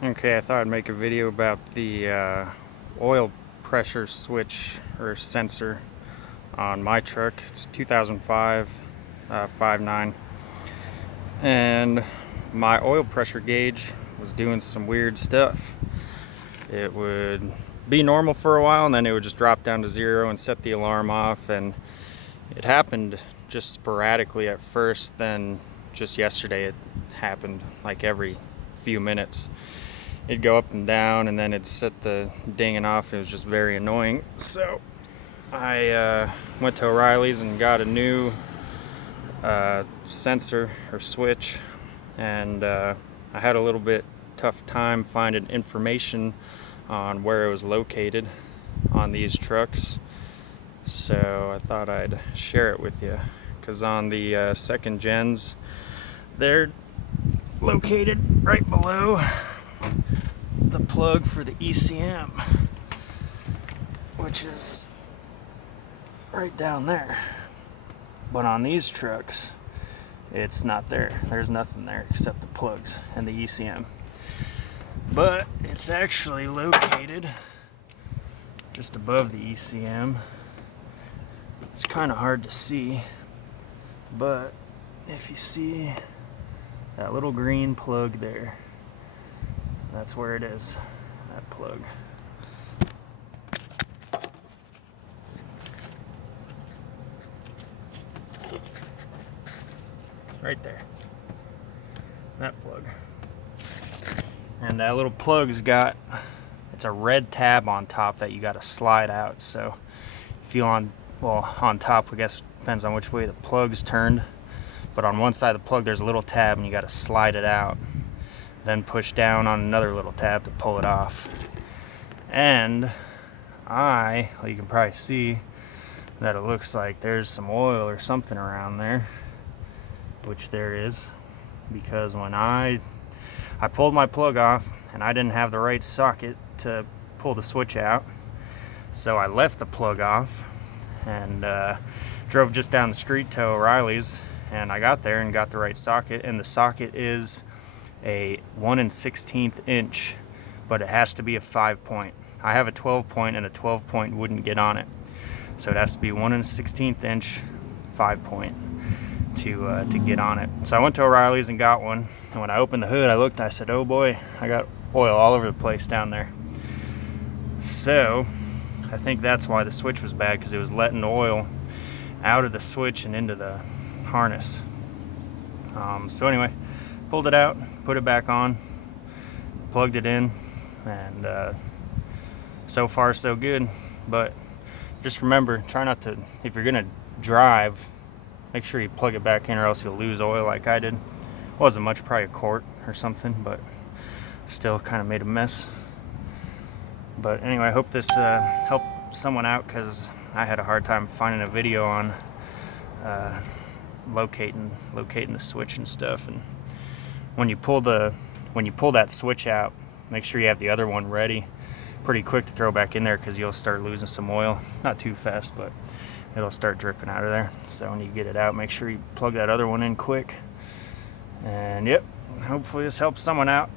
Okay, I thought I'd make a video about the oil pressure switch or sensor on my truck. It's 2005 5.9, and my oil pressure gauge was doing some weird stuff. It would be normal for a while, and then it would just drop down to 0 and set the alarm off. And it happened just sporadically at first, then just yesterday it happened like every few minutes. It'd go up and down, and then it'd set the dinging off. It was just very annoying. So I went to O'Reilly's and got a new sensor or switch, and I had a little bit tough time finding information on where it was located on these trucks. So I thought I'd share it with you, because on the second gens, they're located right below the plug for the ECM, which is right down there. But on these trucks, it's not there. There's nothing there except the plugs and the ECM. But it's actually located just above the ECM. It's kind of hard to see, but if you see that little green plug there, that's where it is, that plug. Right there, that plug. And that little plug's got, it's a red tab on top that you got to slide out. So if you on top, I guess depends on which way the plug's turned, but on one side of the plug there's a little tab and you got to slide it out, then push down on another little tab to pull it off. And you can probably see that it looks like there's some oil or something around there, which there is, because when I pulled my plug off and I didn't have the right socket to pull the switch out, so I left the plug off and drove just down the street to O'Reilly's, and I got there and got the right socket, and the socket is a 1 16th inch, but it has to be a 5-point. I have a 12-point, and a 12-point wouldn't get on it, so it has to be 1 16th inch 5-point to get on it. So I went to O'Reilly's and got one, and when I opened the hood, I looked, I said, oh boy, I got oil all over the place down there. So I think that's why the switch was bad, because it was letting oil out of the switch and into the harness. So anyway, pulled it out, put it back on, plugged it in, and so far so good. But just remember, try not to, if you're gonna drive, make sure you plug it back in, or else you'll lose oil like I did. It wasn't much, probably a quart or something, but still kind of made a mess. But anyway, I hope this helped someone out, because I had a hard time finding a video on locating the switch and stuff. And when you pull that switch out, make sure you have the other one ready pretty quick to throw back in there, because you'll start losing some oil. Not too fast, but it'll start dripping out of there. So when you get it out, make sure you plug that other one in quick. And yep, hopefully this helps someone out.